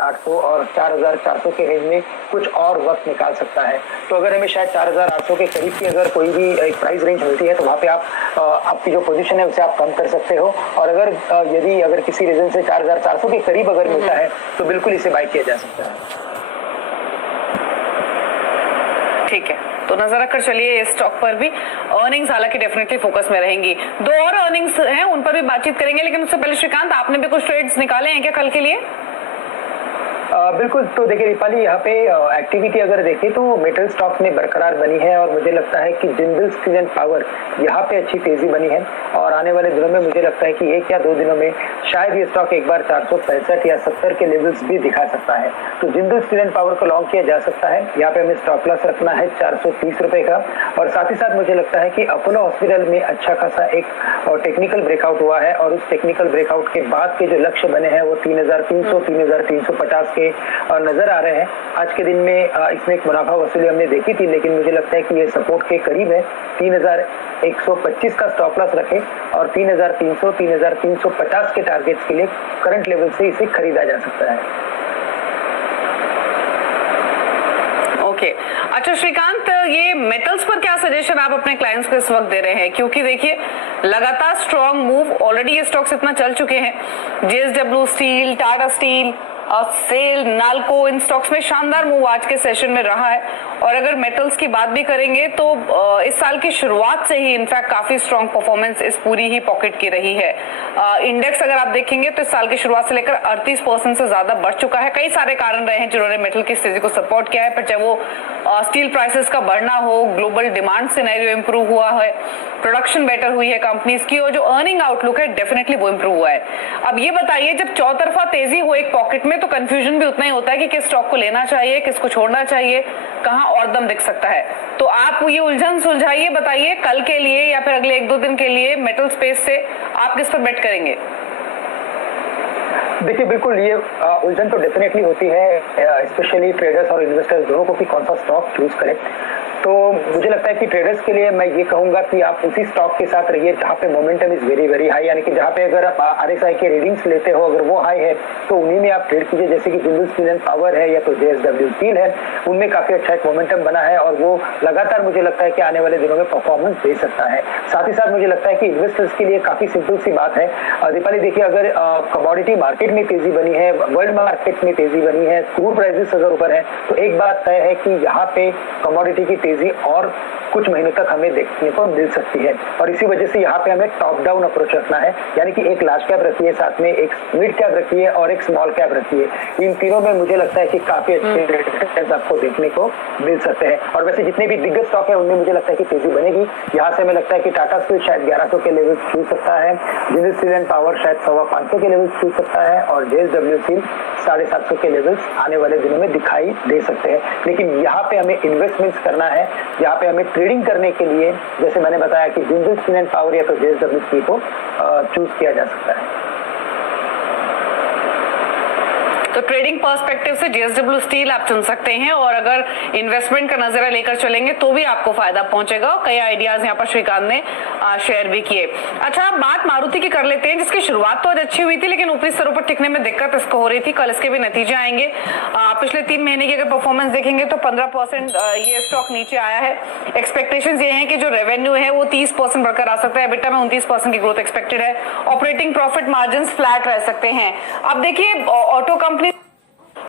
4,800 और 4,400 के रेंज में कुछ और वक्त निकाल सकता है। तो अगर हमें शायद 4,800 के करीब की अगर कोई भी एक प्राइस रेंज मिलती है तो वहाँ पे आप आपकी जो पोजीशन है उसे आप कम कर सकते हो। और अगर किसी रीजन से 4,400 के करीब अगर मिलता है तो बिल्कुल इसे बाय किया जा सकता है। ठीक है, तो नजर रखकर चलिए इस स्टॉक पर भी। अर्निंग्स हालांकि डेफिनेटली फोकस में रहेंगी। दो और अर्निंग्स हैं, उन पर भी बातचीत करेंगे, लेकिन उससे पहले श्रीकांत, आपने भी कुछ ट्रेड्स निकाले हैं क्या कल के लिए? बिल्कुल। तो देखिए दीपाली, यहाँ पे एक्टिविटी अगर देखें तो मेटल स्टॉक्स में बरकरार बनी है और मुझे लगता है कि जिंदल स्टील एंड पावर यहाँ पे अच्छी तेजी बनी है और आने वाले दिनों में मुझे लगता है कि 1 या 2 दिनों में शायद ये स्टॉक एक बार 465 या 70 के लेवल्स भी दिखा सकता है। तो जिंदल स्टील एंड पावर को लॉन्ग किया जा सकता है। यहाँ पे हमें स्टॉप लॉस रखना है 430 रुपए का। और साथ ही साथ मुझे लगता है कि अपोलो हॉस्पिटल में अच्छा खासा एक टेक्निकल ब्रेकआउट हुआ है और उस टेक्निकल ब्रेकआउट के बाद के जो लक्ष्य बने हैं वो 3,300 3,350 के नजर आ रहे हैं। आज के दिन में इसमें एक मुनाफा वसूली हमने देखी थी, लेकिन मुझे लगता है कि ये सपोर्ट के करीब है। 3,125 का स्टॉप लॉस रखें और 3,300 3,350 के टारगेट्स के लिए करंट लेवल से इसे खरीदा जा सकता है। ओके, अच्छा श्रीकांत, ये मेटल्स पर क्या सजेशन आप अपने क्लाइंट्स को इस वक्त दे रहे हैं? क्योंकि देखिए लगातार स्ट्रॉन्ग मूव, ऑलरेडी ये स्टॉक्स इतना चल चुके हैं। JSW steel, Tata steel, SAIL, NALCO, इन स्टॉक्स में शानदार मूव आज के सेशन में रहा है। और अगर मेटल्स की बात भी करेंगे तो इस साल की शुरुआत से ही इनफैक्ट काफी स्ट्रॉन्ग परफॉर्मेंस इस पूरी ही पॉकेट की रही है। इंडेक्स अगर आप देखेंगे तो इस साल की शुरुआत से लेकर 38% से ज्यादा बढ़ चुका है। कई सारे कारण रहे हैं जिन्होंने मेटल की स्थिति को सपोर्ट किया है, पर चाहे वो स्टील प्राइसेस का बढ़ना हो, ग्लोबल डिमांड सिनेरियो इंप्रूव हुआ है, प्रोडक्शन बेटर हुई है कंपनीज की, और जो अर्निंग आउटलुक है डेफिनेटली वो इंप्रूव हुआ है। अब ये बताइए, जब चौतरफा तेजी हो एक पॉकेट में तो कंफ्यूजन भी उतना ही होता है कि किस स्टॉक को लेना चाहिए, किसको छोड़ना चाहिए, कहां और दम दिख सकता है। तो आप ये उलझन सुलझाइए, बताइए कल के लिए या फिर अगले 1-2 दिन के लिए मेटल स्पेस से आप किस पर बेट करेंगे? देखिए बिल्कुल, ये उलझन तो डेफिनेटली होती है, स्पेशली ट्रेडर्स और इन्वेस्टर्स दोनों को कि कौन सा स्टॉक चूज करें। तो मुझे लगता है कि ट्रेडर्स के लिए मैं ये कहूंगा कि आप उसी स्टॉक के साथ रहिए जहां पे momentum is very very high, यानी कि जहां पे अगर आप RSI के रीडिंग्स लेते हो, अगर वो हाई है तो उन्हीं में आप ट्रेड कीजिए। जैसे कि जिंदल स्टील एंड पावर है या तो JSW स्टील है, उनमें काफी अच्छा एक मोमेंटम बना है और वो लगातार मुझे लगता है कि आने वाले दिनों में परफॉर्मेंस दे सकता है। साथ ही साथ मुझे लगता है कि इन्वेस्टर्स के लिए काफी सिंपल सी बात है दीपाली, देखिए अगर कमोडिटी मार्केट में तेजी बनी है, वर्ल्ड मार्केट में तेजी बनी है, क्रूड प्राइसेस अगर ऊपर है, तो एक बात तय है कि यहाँ पे कमोडिटी की तेजी और कुछ महीनों तक हमें देखने को मिल सकती है। और इसी वजह से यहाँ पे हमें टॉप डाउन अप्रोच रखना है, यानी कि एक लार्ज कैप रखिए, साथ में एक मिड कैप रखिए और एक स्मॉल कैप रखिए। इन तीनों में मुझे लगता है कि काफी अच्छे रिटर्न्स आपको देखने को मिल सकते हैं। और वैसे जितने भी दिग्गज स्टॉक है उनमें मुझे लगता है कि तेजी बनेगी। यहाँ से हमें लगता है कि टाटा स्टील शायद 1100 के लेवल छू सकता है, जिंदल स्टील एंड पावर शायद 550 के लेवल छू सकता है और JSW स्टील 750 के लेवल्स आने वाले दिनों में दिखाई दे सकते हैं। लेकिन यहाँ पे हमें इन्वेस्टमेंट्स करना है, यहाँ पे हमें ट्रेडिंग करने के लिए जैसे मैंने बताया कि जिंदल स्टील एंड पावर या तो JSW स्टील को चूज किया जा सकता है। तो ट्रेडिंग पर्सपेक्टिव से JSW स्टील आप चुन सकते हैं और अगर इन्वेस्टमेंट का नजरिया लेकर चलेंगे तो भी आपको फायदा पहुंचेगा। कई आइडियाज यहाँ पर श्रीकांत ने शेयर भी किए। अच्छा, बात मारुति की कर लेते हैं, जिसकी शुरुआत तो आज अच्छी हुई थी लेकिन ऊपरी स्तरों पर टिकने में दिक्कत इसको हो रही थी। कल इसके भी नतीजे आएंगे। पिछले 3 महीने की अगर परफॉर्मेंस देखेंगे तो 15% ये स्टॉक नीचे आया है। एक्सपेक्टेशन ये है कि जो रेवेन्यू है वो 30% बढ़कर आ सकता है, EBITDA में 29% की ग्रोथ एक्सपेक्टेड है, ऑपरेटिंग प्रॉफिट मार्जिन फ्लैट रह सकते हैं। अब देखिए ऑटो कंपनी